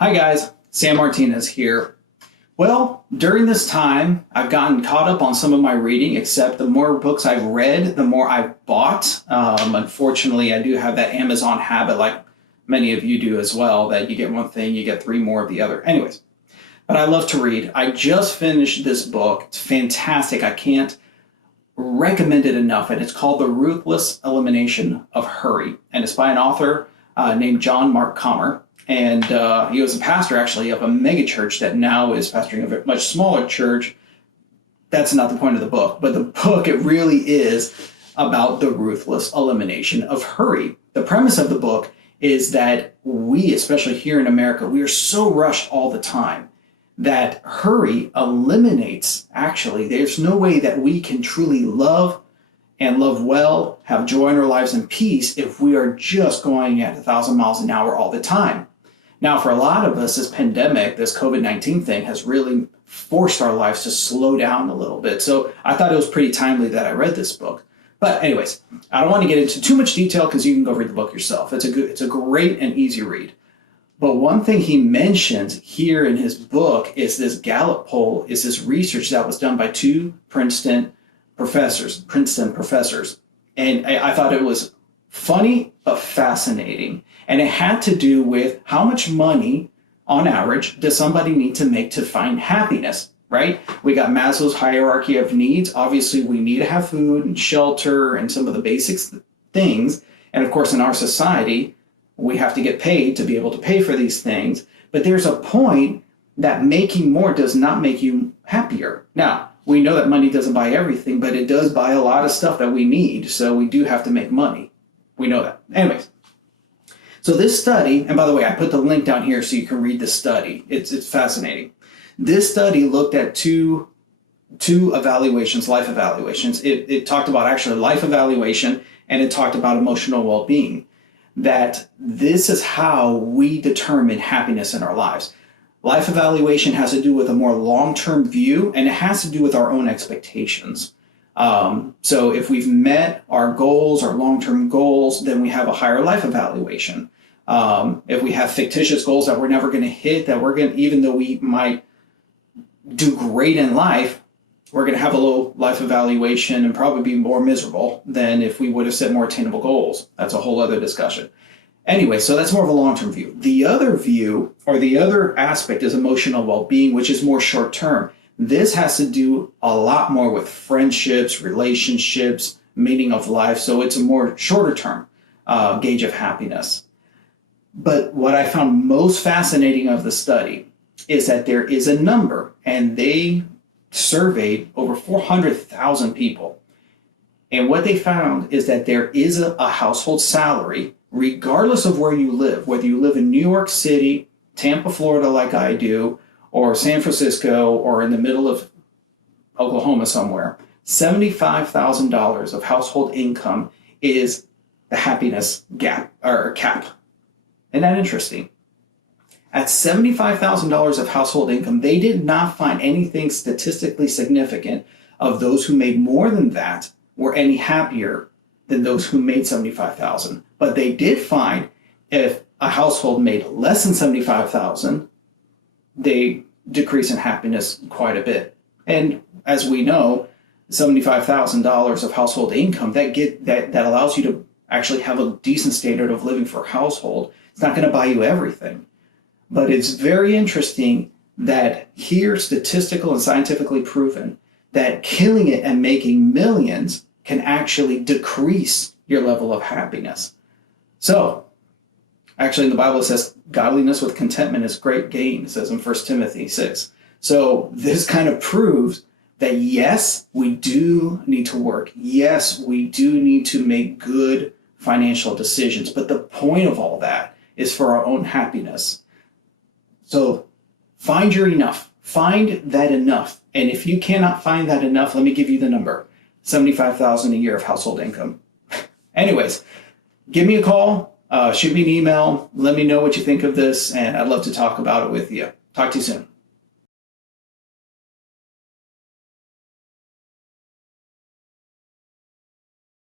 Hi guys, Sam Martinez here. Well, during this time, I've gotten caught up on some of my reading, except the more books I've read, the more I've bought. Unfortunately, I do have that Amazon habit, like many of you do as well, that you get one thing, you get three more of the other. Anyways, but I love to read. I just finished this book. It's fantastic. I can't recommend it enough, and it's called The Ruthless Elimination of Hurry, and it's by an author named John Mark Comer. And he was a pastor, actually, of a megachurch that now is pastoring a much smaller church. That's not the point of the book, but the book, it really is about the ruthless elimination of hurry. The premise of the book is that we, especially here in America, we are so rushed all the time that hurry eliminates, actually, there's no way that we can truly love and love well, have joy in our lives and peace if we are just going at 1,000 miles an hour all the time. Now, for a lot of us, this pandemic, this COVID-19 thing has really forced our lives to slow down a little bit. So I thought it was pretty timely that I read this book. But anyways, I don't want to get into too much detail because you can go read the book yourself. It's a great and easy read. But one thing he mentions here in his book is this Gallup poll, is this research that was done by two Princeton professors. And I thought it was funny but fascinating. And it had to do with how much money, on average, does somebody need to make to find happiness, right? We got Maslow's hierarchy of needs. Obviously, we need to have food and shelter and some of the basic things. And of course, in our society, we have to get paid to be able to pay for these things. But there's a point that making more does not make you happier. Now, we know that money doesn't buy everything, but it does buy a lot of stuff that we need. So we do have to make money. We know that. Anyways. So this study, and by the way, I put the link down here so you can read the study. It's fascinating. This study looked at two evaluations, life evaluations. It talked about actually life evaluation, and it talked about emotional well-being. That this is how we determine happiness in our lives. Life evaluation has to do with a more long-term view, and it has to do with our own expectations. So if we've met our goals, our long-term goals, then we have a higher life evaluation. If we have fictitious goals that we're never going to hit, even though we might do great in life, we're going to have a low life evaluation and probably be more miserable than if we would have set more attainable goals. That's a whole other discussion. Anyway, so that's more of a long-term view. The other view, or the other aspect, is emotional well-being, which is more short-term. This has to do a lot more with friendships, relationships, meaning of life. So it's a more shorter term gauge of happiness. But what I found most fascinating of the study is that there is a number, and they surveyed over 400,000 people. And what they found is that there is a household salary, regardless of where you live, whether you live in New York City, Tampa, Florida, like I do, or San Francisco, or in the middle of Oklahoma somewhere, $75,000 of household income is the happiness gap or cap. Isn't that interesting? At $75,000 of household income, they did not find anything statistically significant of those who made more than that were any happier than those who made $75,000. But they did find if a household made less than $75,000, they decrease in happiness quite a bit. And as we know, $75,000 of household income, that allows you to actually have a decent standard of living for a household. It's not going to buy you everything. But it's very interesting that here, statistical and scientifically proven, that killing it and making millions can actually decrease your level of happiness. So, actually, in the Bible, it says godliness with contentment is great gain. It says in 1 Timothy 6. So this kind of proves that, yes, we do need to work. Yes, we do need to make good financial decisions. But the point of all that is for our own happiness. So find your enough. Find that enough. And if you cannot find that enough, let me give you the number. $75,000 a year of household income. Anyways, give me a call. Shoot me an email. Let me know what you think of this, and I'd love to talk about it with you. Talk to you soon.